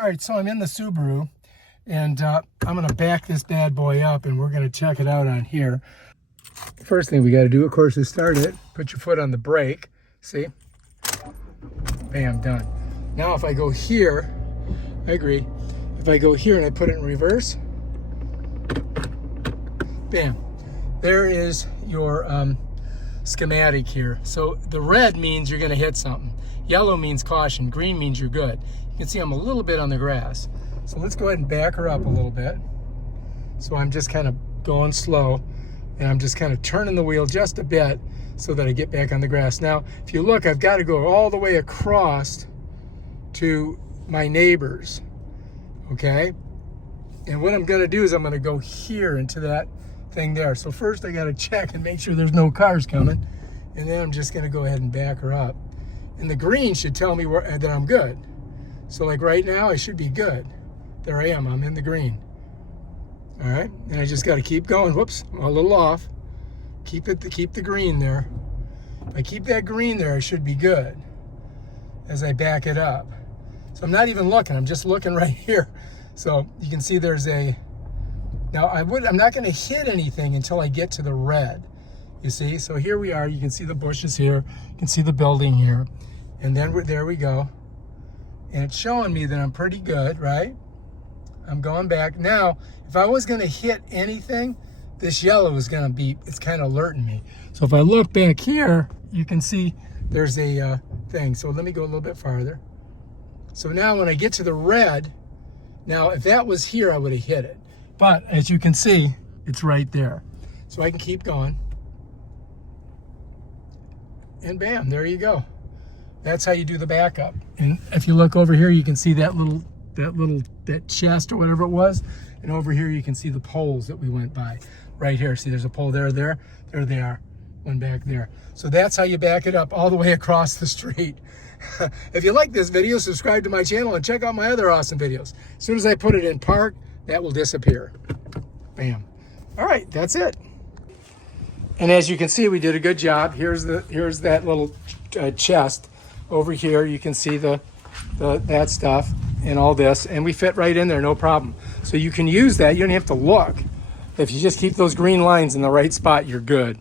All right, so I'm in the Subaru, and I'm going to back this bad boy up, and we're going to check it out on here. First thing we got to do, of course, is start it. Put your foot on the brake. See? Bam, done. Now if I go here, I agree. If I go here and I put it in reverse, bam. There is your schematic here. So the red means you're going to hit something. Yellow means caution. Green means you're good. You can see I'm a little bit on the grass. So let's go ahead and back her up a little bit. So I'm just kind of going slow, and I'm just kind of turning the wheel just a bit so that I get back on the grass. Now, if you look, I've got to go all the way across to my neighbors, okay? And what I'm going to do is I'm going to go here into that thing there. So first I got to check and make sure there's no cars coming, and then I'm just going to go ahead and back her up. And the green should tell me that I'm good. So like right now, I should be good. There I am, I'm in the green. All right, and I just got to keep going. Whoops, I'm a little off. Keep the green there. If I keep that green there, I should be good as I back it up. So I'm not even looking, I'm just looking right here. So you can see there's a, now I'm not gonna hit anything until I get to the red. You see, so here we are, you can see the bushes here, you can see the building here, and then there we go. And it's showing me that I'm pretty good, right? I'm going back. Now, if I was gonna hit anything, this yellow is gonna be, it's kind of alerting me. So if I look back here, you can see there's a thing. So let me go a little bit farther. So now when I get to the red, now if that was here, I would have hit it. But as you can see, it's right there. So I can keep going. And bam, there you go. That's how you do the backup. And if you look over here, you can see that chest or whatever it was. And over here, you can see the poles that we went by. Right here, see there's a pole there they are, one back there. So that's how you back it up all the way across the street. If you like this video, subscribe to my channel and check out my other awesome videos. As soon as I put it in park, that will disappear. Bam. All right, that's it. And as you can see, we did a good job. Here's that little chest over here. You can see that stuff and all this, and we fit right in there, no problem. So you can use that. You don't have to look. If you just keep those green lines in the right spot, you're good.